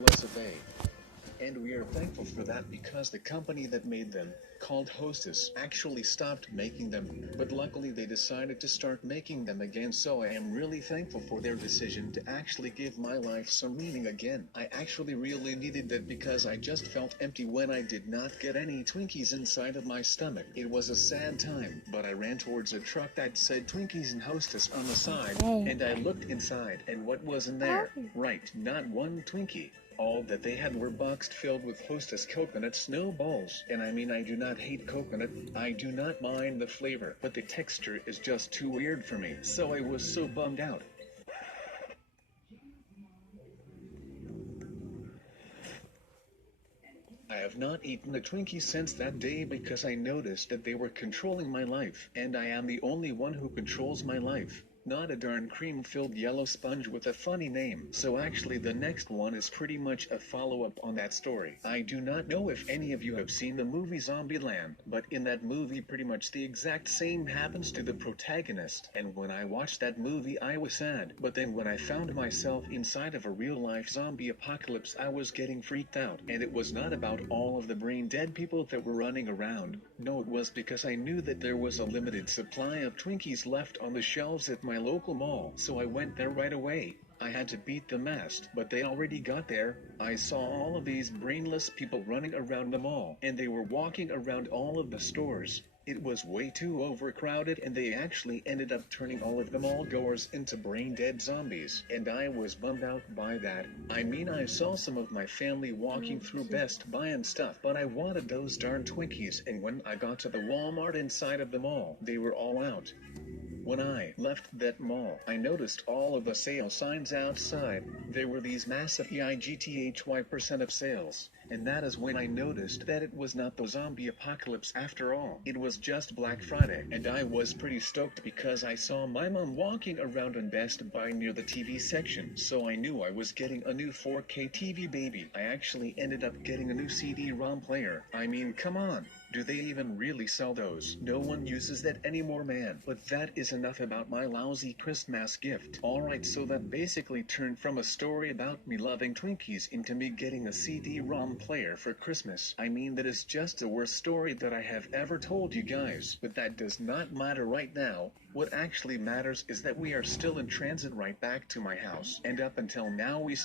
US of A. And we are thankful for that because the company that made them, called Hostess, actually stopped making them, but luckily they decided to start making them again, so I am really thankful for their decision to actually give my life some meaning again. I actually really needed that because I just felt empty when I did not get any Twinkies inside of my stomach. It was a sad time, but I ran towards a truck that said Twinkies and Hostess on the side, and I looked inside, and what was in there? Right, not one Twinkie. All that they had were boxed filled with Hostess coconut snowballs. And I mean, I do not hate coconut, I do not mind the flavor, but the texture is just too weird for me. So I was so bummed out. I have not eaten a Twinkie since that day because I noticed that they were controlling my life, and I am the only one who controls my life. Not a darn cream-filled yellow sponge with a funny name. So actually the next one is pretty much a follow-up on that story. I do not know if any of you have seen the movie Zombieland, but in that movie pretty much the exact same happens to the protagonist. And when I watched that movie I was sad, but then when I found myself inside of a real-life zombie apocalypse I was getting freaked out. And it was not about all of the brain-dead people that were running around. No, it was because I knew that there was a limited supply of Twinkies left on the shelves at my local mall, so I went there right away. I had to beat the mast, but they already got there. I saw all of these brainless people running around the mall, and they were walking around all of the stores. It was way too overcrowded, and they actually ended up turning all of the mall goers into brain-dead zombies, and I was bummed out by that. I mean, I saw some of my family walking through Best Buy and stuff, but I wanted those darn Twinkies, and when I got to the Walmart inside of the mall, they were all out. When I left that mall, I noticed all of the sale signs outside. There were these massive EIGTHY% of sales. And that is when I noticed that it was not the zombie apocalypse after all. It was just Black Friday. And I was pretty stoked because I saw my mom walking around in Best Buy near the TV section. So I knew I was getting a new 4K TV baby. I actually ended up getting a new CD-ROM player. I mean, come on. Do they even really sell those? No one uses that anymore, man. But that is enough about my lousy Christmas gift. Alright, so that basically turned from a story about me loving Twinkies into me getting a CD-ROM player for Christmas. I mean, that is just the worst story that I have ever told you guys. But that does not matter right now. What actually matters is that we are still in transit right back to my house. And up until now we still